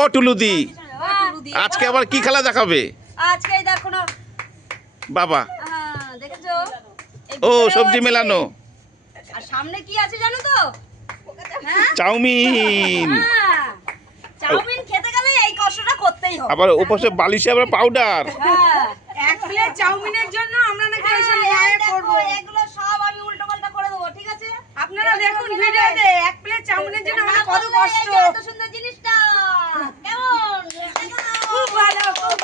ও টুলুদি, আজকে আবার কি খেলা দেখাবে? আজকে দেখো না বাবা, দেখেছো ও সবজি মেলানো, আর সামনে কি আছে জানো তো? হ্যাঁ? চাউমিন, হ্যাঁ, চাউমিন খেতে গেলে এই কষ্টটা করতেই হবে। আবার ওপাশে বালিশে আবার পাউডার। হ্যাঁ, এক প্লেট চাউমিনের জন্য আমরা নাকি এইসব এই মায়ে দেখো, করব। এগুলো সব আমি উল্টো পাল্টা করে দেবো, ঠিক আছে? আপনারা দেখুন ভিডিওতে এক প্লেট চাউমিনের জন্য আমাদের কত কষ্ট। এত সুন্দর জিনিসটা কেমন? খুব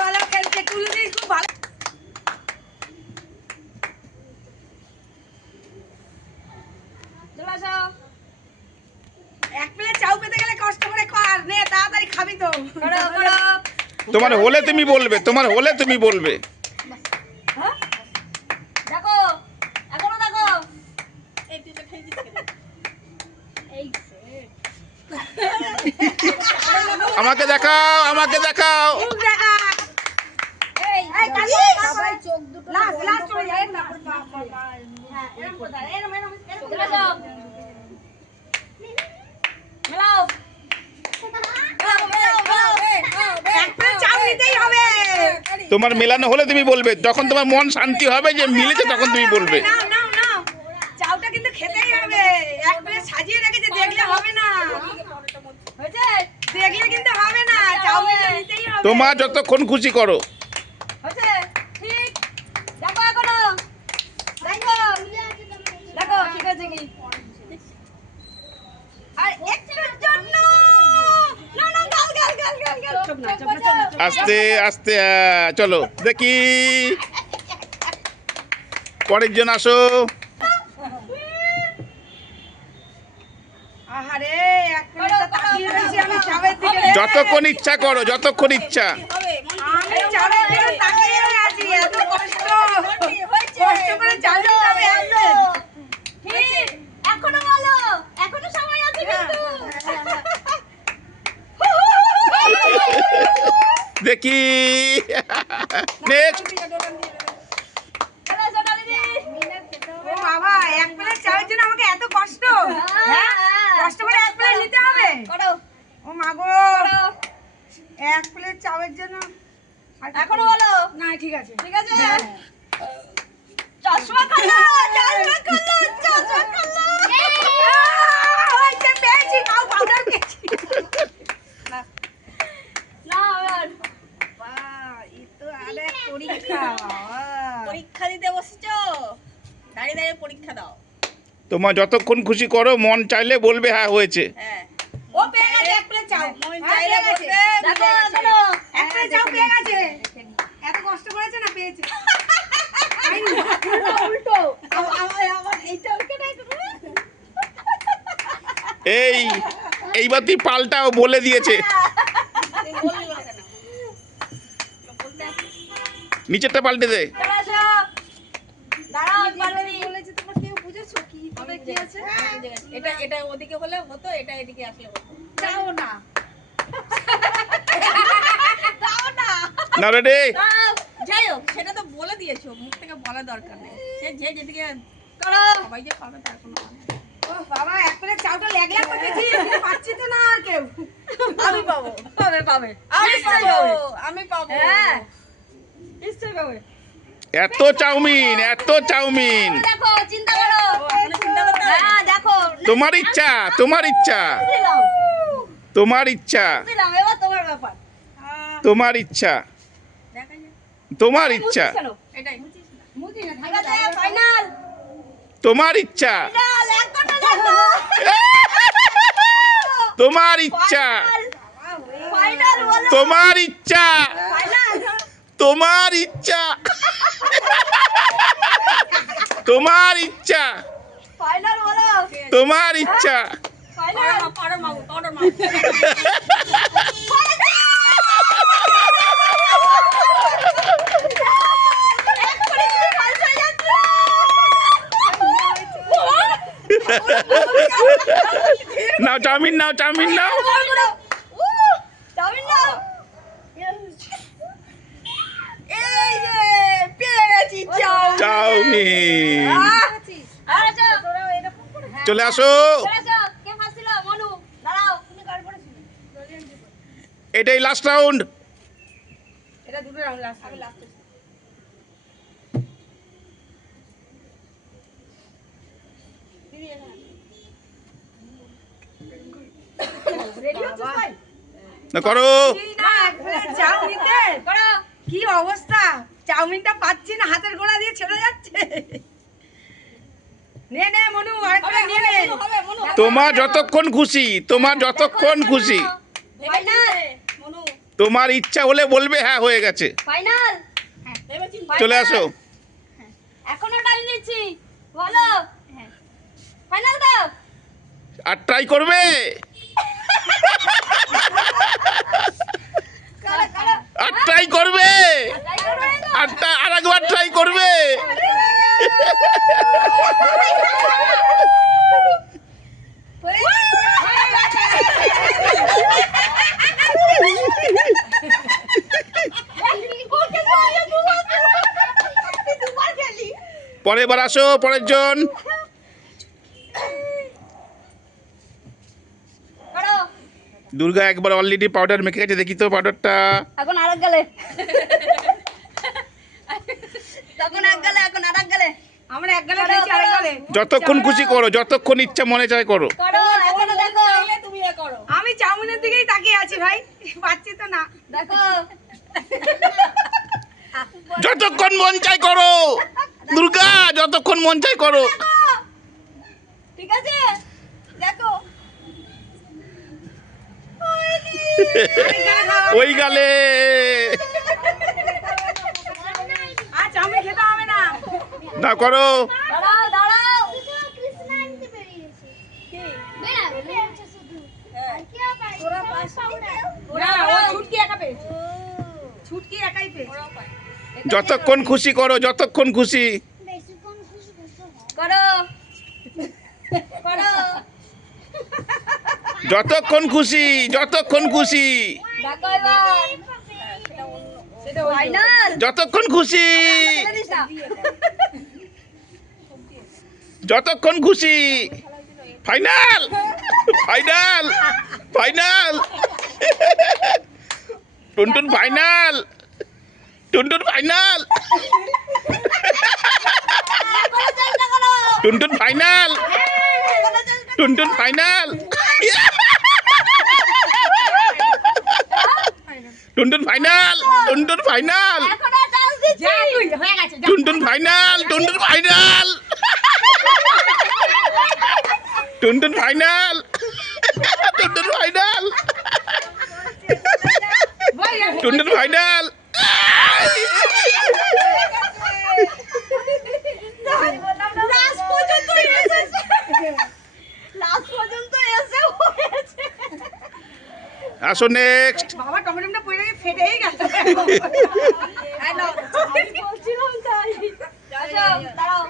ভালো খেলছে টুলুদি, খুব ভালো। চলে আসো। এক প্লেট চাউ পেতে গেলে কষ্ট করে কর, নে তাড়াতাড়ি খাবি তো। করো, করো। তোমার হলে তুমি বলবে, তোমার হলে তুমি বলবে। হ্যাঁ? দেখো, এখনো দেখো। এই আমাকে দেখাও, আমাকে দেখাও। মুখ দেখা। এই সবাই চোখ দুটো লাস্ট চলে যায় না। হ্যাঁ, এরকম করে দাঁড়া, এরকম চলে আসো। মেলাও। এক প্লেট চাউ নিতেই হবে। তোমার মেলানো হলে তুমি বলবে, যখন তোমার মন শান্তি হবে যে মিলেছে তখন তুমি বলবে। নাও চাউটা কিন্তু খেতেই হবে। এক প্লেট সাজিয়ে রেখেছে, দেখলে হবে না, হয়েছে? দেখলে কিন্তু হবে না, চাউমিনটা নিতেই হবে। তোমার যতক্ষণ খুশি করো। হয়েছে? ঠিক। দেখো এখনো। দেখো। দেখো ঠিক আছে কি? আর একটুর জন্য। না, গাল। চুপ না। আস্তে আস্তে, চলো দেখি পরের জন আসো। আহারে এক প্লেটটা তাকিয়ে রয়েছি আমি চাউয়ের দিকে। যতক্ষণ ইচ্ছা করো, যতক্ষণ ইচ্ছা। আমি চাউয়ের দিকে তাকিয়ে আছি, এত কষ্ট করে চাউ নিতে হবে এক প্লেট। ঠিক। এখনো বলো। এখনো সময় আছে কিন্তু। দেখি নেক্সট। চলে আসো ডালিদি। ও বাবা, এক প্লেট চাউয়ের জন্য আমাকে এত কষ্ট। হ্যাঁ, কষ্ট করে এক প্লেট নিতে হবে। করো। ও মা গো, করো। এক প্লেট চাউয়ের জন্য এখনো বলো। না, ঠিক আছে। ঠিক আছে? চশমা খোলো। হয়েছে, পেয়েছি, তাও পাউডার পেয়েছি। না, এবার। বাহ, এ তো আরেক পরীক্ষা, বাবা। পরীক্ষা দিতে বসেছো, দাঁড়িয়ে দাঁড়িয়ে পরীক্ষা দাও। তোমার যতক্ষণ খুশি করো, মন চাইলে বলবে হ্যাঁ হয়েছে। হ্যাঁ, ও পেয়ে গেছে এক প্লেট চাউ। মন হ্যাঁ, চাইলে পেয়ে গেছে। বলবে, দেখো, মিলে গেছে। এখনো। এক প্লেট চাউ পেয়ে গেছে। এত কষ্ট করেছে না, পেয়েছে। পাইনি। উল্টো। আমার এইটা ওকে নাই তো। এইবার তুই পাল্টাও, বলে দিয়েছে। নিচেরটা পাল্টে দে। চলে আসো। দাঁড়াও, ডালিদি। বলেছে তোমার কেউ বুঝেছো কি কোথায় কি আছে? এটা ওদিকে হলে হতো, এটা এদিকে আসলে হতো। যাও না। না রেডি, দাও। যাই হোক, সেটা তো বলে দিয়েছো, মুখ থেকে বলার দরকার নেই। সে যে যেদিকে করো। সবাই যে পাবে তার কোনো মানে নেই। ও বাবা, এক প্লেট চাউটা লেগলা করতেছি, পাচ্ছি তো না আর কেউ। আমি পাবো, পাবে। আমি নিশ্চয়ই পাবো, পাবে। আমি পাবো। হ্যাঁ। নিশ্চয়ই পাবে। এত চাউমিন, এত চাউমিন। দেখো, চিন্তা করো। এখনো চিন্তা করতে হবে? হ্যাঁ, দেখো। তোমার ইচ্ছা, তোমার ইচ্ছা, দিলাম। তোমার ইচ্ছা, দিলাম, এবার তোমার ব্যাপার। তোমার ইচ্ছা, দেখা যাক। তোমার ইচ্ছা, কেন? এটাই বুঝিস না। মুদি না, ঠিক আছে, ফাইনাল। তোমার ইচ্ছা, ফাইনাল, এক ঘন্টা লাগলো। তোমার ইচ্ছা, ফাইনাল বলো। তোমার ইচ্ছা, ফাইনাল। তোমার ইচ্ছা, তোমার ইচ্ছা, ফাইনাল বলো। তোমার ইচ্ছা। ফাইনাল। পাউডার মাগো, পাউডার মাগো। নাও চাউমিন, নাও চাউমিন, নাও। চাউমিন নাও। এই যে পেয়ে গেছি চাউমিন। চাউমিন, আর আসো। চলে আসো। চলে আসো। কে ফার্স্ট ছিল? মনু। দাঁড়াও। তুমি কার পরে ছিলে? এটাই লাস্ট রাউন্ড। এটা দুটো রাউন্ড লাস্ট হবে লাস্ট রেডি হচ্ছে ভাই না করো। না চাউ নিতে করো কি অবস্থা চাউমিনটা পাচ্ছি না হাতের গোড়া দিয়ে ছেড়ে যাচ্ছে নে নে মনু আরেকটা নিয়ে নে হবে মনু তোমার যতক্ষণ খুশি, তোমার যতক্ষণ খুশি, ফাইনাল মনু তোমার ইচ্ছা হলে বলবে হ্যাঁ হয়ে গেছে। ফাইনাল ভেবে চিন্তা চলে আসো। এখনো টাইম দিচ্ছি বলো ফাইনাল দাও আর ট্রাই করবে, করো করো আর ট্রাই করবে, ট্রাই করবে আর একবার ট্রাই করবে। পরের বার আসো, পরের জন। করো দুর্গা একবার অলরেডি পাউডার মেখে গেছে, দেখি তো পাউডারটা। এখন আরেক গেলে তখন এক গেলে এখন আরেক গেলে আমরা এক গালে খেয়েছি আরেক গালে যতক্ষণ খুশি করো, যতক্ষণ ইচ্ছা মনে চায় করো। করো এখনো দেখো চাইলে তুমি এ করো আমি চাউমিনের দিকেই তাকিয়ে আছি ভাই পাচ্ছি তো না দেখো যতক্ষণ মন চায় করো দুর্গা, যতক্ষণ মন চায় করো। ঠিক আছে দেখো আরেক গালে খাওয়া ওই গালে আর চাউমিন খেতে হবে না না করো। দাঁড়াও দাঁড়াও কৃষ্ণা আনতে বেরিয়েছে কি বেরিয়েছে শুধু আর কি হবে তোরা পাস না ও ছুটকি একা পেয়েছে ছুটকি একাই পেয়েছে যতক্ষণ খুশি করো, যতক্ষণ খুশি। বেশিক্ষণ খুশি করতে হয় করো করো যতক্ষণ খুশি, যতক্ষণ খুশি, দেখো এবার সেটা ফাইনাল যতক্ষণ খুশি, জানিস না যতক্ষণ খুশি। Final, final, final. Tuntun final, Tuntun final, Tuntun final, Tuntun final, Tuntun final, Tuntun final, এখনো চান্স দিচ্ছি যা তুই হয়ে গেছে যা। Tuntun final, Tuntun final, Tuntun final, Tuntun final, ভাই টুনটুন ফাইনাল। লাস্ট পর্যন্ত এসেছে লাস্ট পর্যন্ত এসে হয়েছে আসো নেক্সট। বাবা টমেটোটা পড়ে গিয়ে ফেটেই গেছে আমি বলছিলাম তাই আসো দাঁড়াও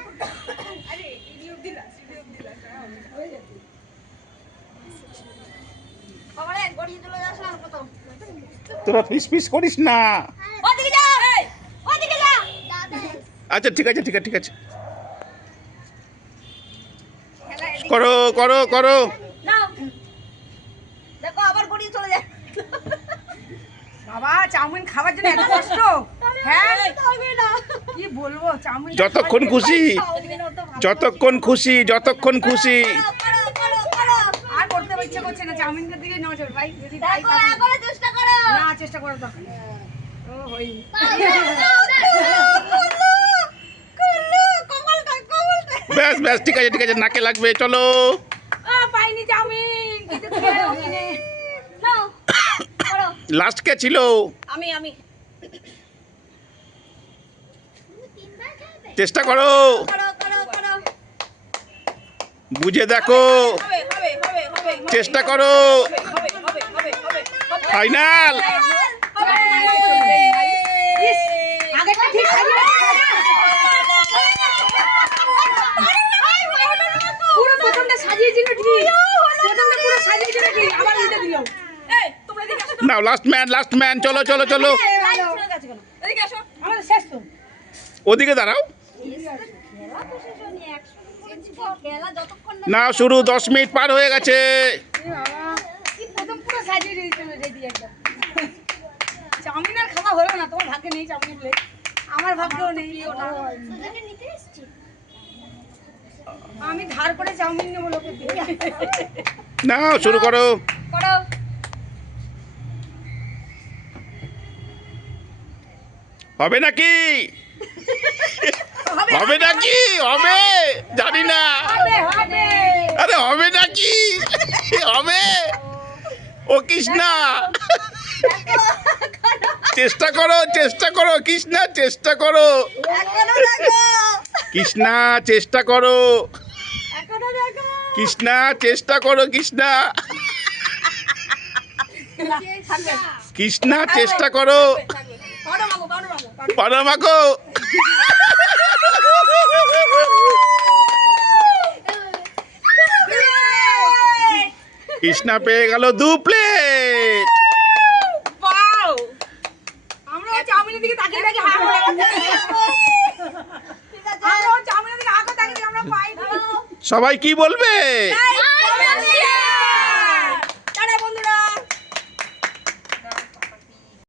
বাবারে গড়িয়ে চলে যাস না প্রথম তোরা ফিস ফিস করিস না। ওদিকে যা ওদিকে যা দাদা আচ্ছা ঠিক আছে, ঠিক আছে, ঠিক আছে। করো করো করো। নাও দেখো আবার গড়িয়ে চলে যায় বাবা চাউমিন খাওয়ার জন্য এত কষ্ট হ্যাঁ হবে না কি বলবো চাউমিন যতক্ষণ খুশি, যতক্ষণ খুশি, যতক্ষণ খুশি। করো করো করো আর করতে ইচ্ছে করছে না চাউমিনটার দিকে নজর ভাই যদি তাই দেখো একবারে চেষ্টা করো না চেষ্টা করো তো ও হই ব্যাস ব্যাস, ঠিক আছে, ঠিক আছে, নাকে লাগবে, চলো। পাইনি চাউমিন কিছু খেয়েও কিনে নাও করো লাস্ট কে ছিল? আমি আমি তিনবার খেলবে চেষ্টা করো, করো করো করো বুঝে দেখো, হবে হবে হবে হবে চেষ্টা করো। হবে হবে হবে হবে ফাইনাল। আগেরটা ঠিক সাজিয়ে পুরো প্রথমটা সাজিয়েছিল ঠিক প্রথমটা পুরো সাজিয়েছিল ঠিক আবার উল্টে দিল এই তোমরা এদিকে আসো নাও লাস্ট ম্যান, লাস্ট ম্যান, চলো চলো চলো। চলে গেছে কেন এদিকে আসো আমাদের শেষ তো ওদিকে দাঁড়াও। খেলা যতক্ষণ না শুরু, 10 মিনিট পার হয়ে গেছে। কি প্রথম পুরো সাজিয়ে দিয়েছিল রেডি একদম নেই চাউমিনের প্লেট। আমার ভাগ্যেও নেই ওটা। তোদেরকে নিতে এসেছি। আমি ধার করে চাউমিন নেবো লোকের থেকে। না শুরু করো। করো। হবে নাকি? হবে নাকি? হবে জানি না। হবে হবে। আরে হবে নাকি? হবে। ও কৃষ্ণা, চেষ্টা করো চেষ্টা করো কৃষ্ণা, চেষ্টা করো এখনো দেখো, কৃষ্ণা, চেষ্টা করো এখনো দেখো। কৃষ্ণা, চেষ্টা করো কৃষ্ণা, কৃষ্ণা, চেষ্টা করো। পাউডার মাখো, পাউডার মাখো, পাউডার। পারো মাখো। কৃষ্ণা পেয়ে গেল 2 প্লেট। পাও। আমরা ওই চাউমিনের দিকে তাকিয়ে থাকি হা করে। আমরা ওই চাউমিনের দিকে হা করে তাকিয়ে থাকি, আমরা পাইনি। সবাই কি বলবে? তাই